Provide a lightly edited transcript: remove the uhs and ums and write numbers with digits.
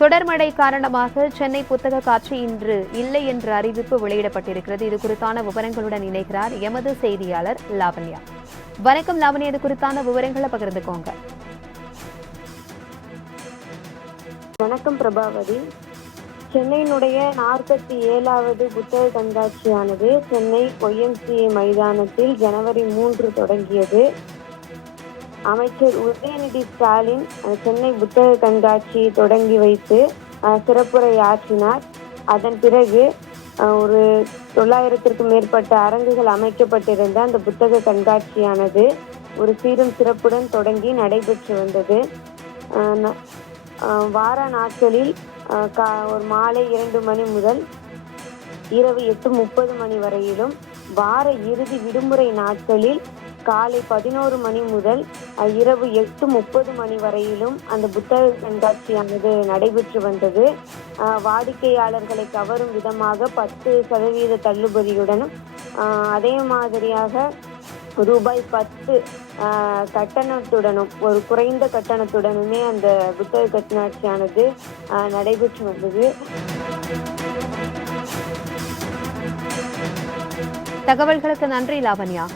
தொடர் மழை காரணமாக சென்னை புத்தக காட்சி இன்று இல்லை என்ற அறிவிப்பு வெளியிடப்பட்டிருக்கிறது. இது குறித்தான விவரங்களுடன் இணைகிறார் எமது செய்தியாளர் லாவண்யா. வணக்கம் லாவண்யா, இது குறித்தான விவரங்களை பகிர்ந்துக்கோங்க. வணக்கம் பிரபாவதி. சென்னையினுடைய 47வது புத்தக கண்காட்சியானது சென்னை YMCA மைதானத்தில் ஜனவரி 3 தொடங்கியது. அமைச்சர் உதயநிதி ஸ்டாலின் சென்னை புத்தக கண்காட்சியை தொடங்கி வைத்து சிறப்புரை ஆற்றினார். அதன் பிறகு ஒரு 900க்கும் மேற்பட்ட அரங்குகள் அமைக்கப்பட்டிருந்த அந்த புத்தக கண்காட்சியானது ஒரு சீரும் சிறப்புடன் தொடங்கி நடைபெற்று வந்தது. வார நாட்களில் ஒரு மாலை 2 மணி முதல் இரவு 8:30 மணி வரையிலும், வார இறுதி விடுமுறை நாட்களில் காலை 11 மணி முதல் இரவு 8:30 மணி வரையிலும் அந்த புத்தக கண்காட்சியானது நடைபெற்று வந்தது. வாடிக்கையாளர்களை கவரும் விதமாக 10% தள்ளுபடியுடனும் அதே மாதிரியாக ரூபாய் 10 கட்டணத்துடனும் ஒரு குறைந்த கட்டணத்துடனுமே அந்த புத்தக கண்காட்சியானது நடைபெற்று வந்தது. தகவல்களுக்கு நன்றி லாவண்யா.